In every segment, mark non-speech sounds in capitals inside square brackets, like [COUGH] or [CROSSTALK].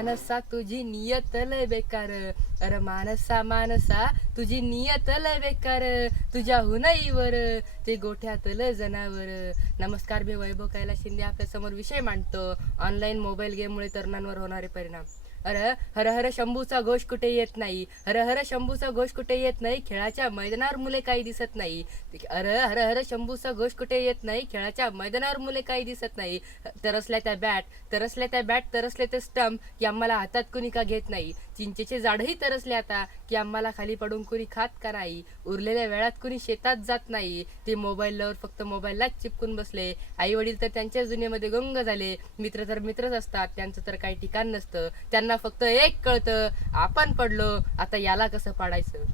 मानसा तुझी नियत लय बेकार अरे मानसा मानसा तुझी नियत लय बेकार तुझ्या हुनईवर ते गोठ्यातलं जनावर नमस्कार मी वैभव कैला शिंदे आपल्यासमोर विषय मांडतो ऑनलाईन मोबाईल गेममुळे तरुणांवर होणारे परिणाम अर हर हर शंभूचा घोष कुठे येत नाही? हर हर शंभूचा घोष कुठे येत नाही? खेळाच्या मैदानावर मुले काही दिसत नाही. अर हर हर शंभूचा घोष कुठे येत नाही? खेळाच्या मैदानावर मुले काही दिसत नाही. तरसल्या त्या बॅट तरसल्या त्या बॅट तरसले ते स्टंप की आम्हाला हातात कुणी का घेत नाही? चिंचेचे झाडही तरसले आता की आम्हाला खाली पडून कुणी खात का नाही? उरलेल्या वेळात कुणी शेतात जात नाही. ते मोबाईलवर फक्त मोबाईललाच चिपकून बसले. आई वडील तर त्यांच्याच दुनियेमध्ये गंग झाले. मित्र तर मित्रच असतात. त्यांचं तर काही ठिकाण नसतं. त्यांना फक्त एक कळतं आपण पडलो. आता याला कसं पाडायचं?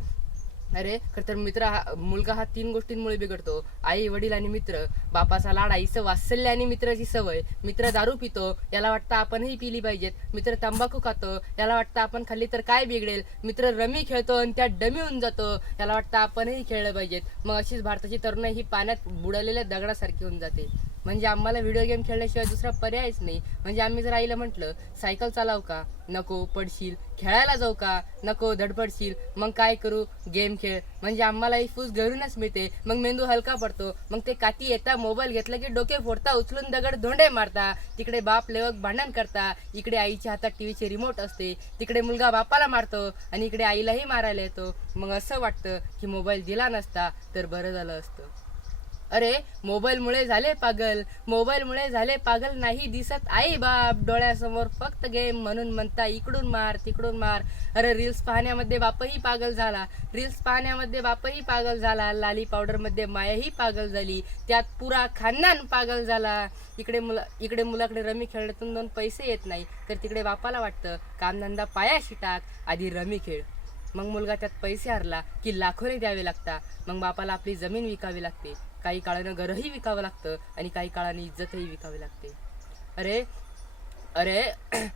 अरे खर तर मित्र हा मुलगा हा तीन गोष्टींमुळे बिघडतो. आई वडील आणि मित्र. बापाचा लाड आईचं वात्सल्य आणि मित्राची सवय. मित्र दारू पितो याला वाटतं आपणही पिली पाहिजेत. मित्र तंबाखू खातो याला वाटतं आपण खाल्ली तर काय बिघडेल? मित्र रमी खेळतो आणि त्यात डमी होऊन जातो. याला वाटतं आपणही खेळलं पाहिजेत. मग अशीच भारताची तरुणाई ही पाण्यात बुडालेल्या दगडासारखी होऊन जाते. म्हणजे आम्हाला व्हिडिओ गेम खेळल्याशिवाय दुसरा पर्यायच नाही. म्हणजे आम्ही जर आईला म्हटलं सायकल चालाव का? नको पडशील. खेळायला जाऊ का? नको धडपडशील मग काय करू? गेम खेळ. म्हणजे आम्हाला ही फूस घरूनच मिळते. मग मेंदू हलका पडतो. मग ते काती येता मोबाईल घेतला की डोके फोडता उचलून दगड धोंडे मारता. तिकडे बाप लेवक भांडण करता. इकडे आईच्या हातात टीव्हीचे रिमोट असते. तिकडे मुलगा बापाला मारतो आणि इकडे आईलाही मारायला येतो. मग असं वाटतं की मोबाईल दिला नसता तर बरं झालं असतं. अरे मोबाईलमुळे झाले पागल. मोबाईलमुळे झाले पागल नाही दिसत आई बाप. डोळ्यासमोर फक्त गेम म्हणून म्हणता इकडून मार तिकडून मार. अरे रील्स पाहण्यामध्ये बापही पागल झाला. रील्स पाहण्यामध्ये बापही पागल झाला. लाली पावडरमध्ये मायाही पागल झाली. त्यात पुरा खानदान पागल झाला. इकडे मुला इकडे मुलाकडे रमी खेळण्यातून दोन पैसे येत नाही. तर तिकडे बापाला वाटतं कामधंदा पायाशी टाक. आधी रमी खेळ. मग मुलगा त्यात पैसे हरला की लाखोने द्यावे लागता. मग बापाला आपली जमीन विकावी लागते. काही काळानं घरही विकावं लागतं आणि काही काळाने इज्जतही विकावी लागते. अरे अरे [CLEARS THROAT]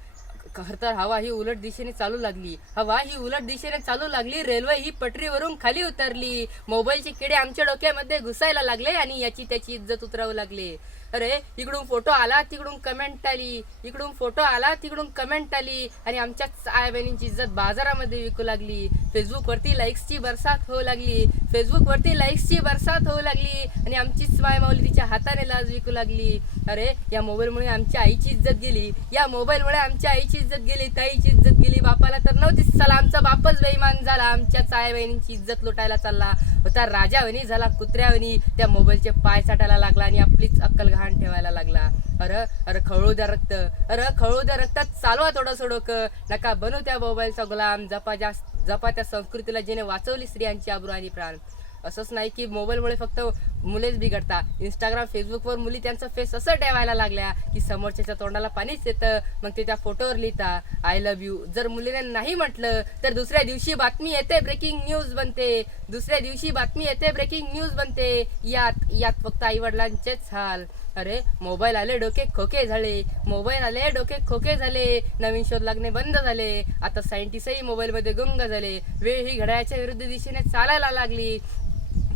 खर तर हवा ही उलट दिशेने चालू लागली. हवा ही उलट दिशेने चालू लागली रेल्वे ही पटरीवरून खाली उतरली. मोबाईलचे किडे आमच्या डोक्यामध्ये घुसायला लागले आणि याची त्याची इज्जत उतरावू लागले. अरे इकडून फोटो आला तिकडून कमेंट आली. इकडून फोटो आला तिकडून कमेंट आली. आणि आमच्याच आई बहिणींची इज्जत बाजारामध्ये विकू लागली. फेसबुकवरती लाईक्सची बरसात होऊ लागली. फेसबुकवरती लाईक्सची बरसात होऊ लागली. आणि आमचीच माय माऊली तिच्या हाताने लाज विकू लागली. अरे या मोबाईलमुळे आमच्या आईची इज्जत गेली. या मोबाईलमुळे आमच्या आईची इज्जत गेली. ताईची इज्जत गेली. बापाला तर नव्हतीच. चला आमचा बापच बेईमान झाला. आमच्या आई बहिणींची इज्जत लुटायला चालला. होता राजावणी झाला कुत्र्यावणी. त्या मोबाईलचे पाय साठायला लागला आणि आपलीच अक्कल घाण ठेवायला लागला. अरे अरे खळू द्या रक्त. अरे खळू द्या रक्तात चालवा थोडं सोडोक नका बनू त्या मोबाईलचा गुलाम. जपा जास्त जपा त्या संस्कृतीला जिने वाचवली स्त्रियांची आबरू आणि प्राण. असंच नाही की मोबाईलमुळे फक्त मुलेच बिघडता. इंस्टाग्राम फेसबुकवर मुली त्यांचा फेस असं ठेवायला लागल्या की समोरच्याच्या तोंडाला पाणीच येतं. मग ते त्या फोटोवर लिहिता आय लव्ह यू जर मुलीने नाही म्हटलं तर दुसऱ्या दिवशी बातमी येते ब्रेकिंग न्यूज बनते. दुसऱ्या दिवशी बातमी येते ब्रेकिंग न्यूज बनते. यात यात फक्त आई वडिलांचेच हाल. अरे मोबाईल आले डोके खोके झाले. मोबाईल आले डोके खोके झाले. नवीन शोध लागणे बंद झाले. आता सायंटिस्टही मोबाईलमध्ये गुंग झाले. वेळ ही घड्याळाच्या विरुद्ध दिशेने चालायला लागली.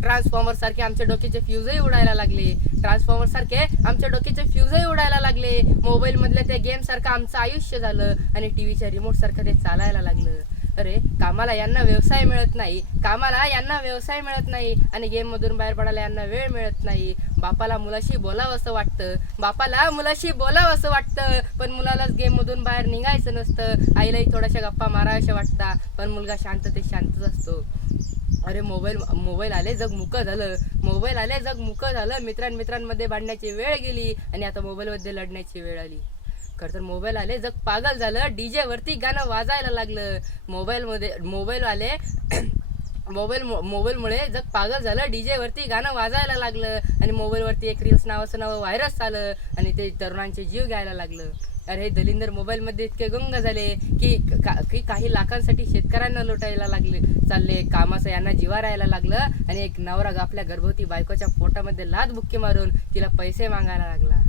ट्रान्सफॉर्मर सारखे आमच्या डोक्याचे फ्यूजही उडायला लागले. ट्रान्सफॉर्मर सारखे आमच्या डोक्याचे फ्यूजही उडायला लागले. मोबाईल मधल्या त्या गेम सारखं आमचं आयुष्य झालं आणि टीव्हीच्या रिमोट सारखं ते चालायला लागलं. अरे कामाला यांना व्यवसाय मिळत नाही. कामाला यांना व्यवसाय मिळत नाही. आणि गेम मधून बाहेर पडायला यांना वेळ मिळत नाही. बापाला मुलाशी बोलावं असं वाटतं. बापाला मुलाशी बोलावं असं वाटतं. पण मुलालाच गेम मधून बाहेर निघायचं नसतं. आईलाही थोड्याशा गप्पा माराव्याशा वाटतात. पण मुलगा शांत ते शांतच असतो. अरे मोबाईल मोबाईल आले जग मुकं झालं. मोबाईल आले जग मुकं झालं. मित्रांमित्रांमध्ये भांडण्याची वेळ गेली आणि आता मोबाईलमध्ये लढण्याची वेळ आली. खरं तर मोबाईल आले जग पागल झालं. डीजे वरती गाणं वाजायला लागलं. मोबाईलमध्ये मोबाईल आले [CLEARS THROAT] मोबाईल मोबाईलमुळे जग पागल झालं. डीजे वरती गाणं वाजायला लागलं आणि मोबाईलवरती एक रील्स नावाचं नावं व्हायरस आलं आणि ते तरुणांचे जीव घ्यायला लागलं. अरे हे दलिंदर मोबाईलमध्ये इतके गंग झाले की का- की काही लाखांसाठी शेतकऱ्यांना लुटायला लागले चालले कामाचं यांना जिवा राहायला लागलं आणि एक नवरा आपल्या गर्भवती बायकोच्या पोटामध्ये लाद बुक्की मारून तिला पैसे मागायला लागला.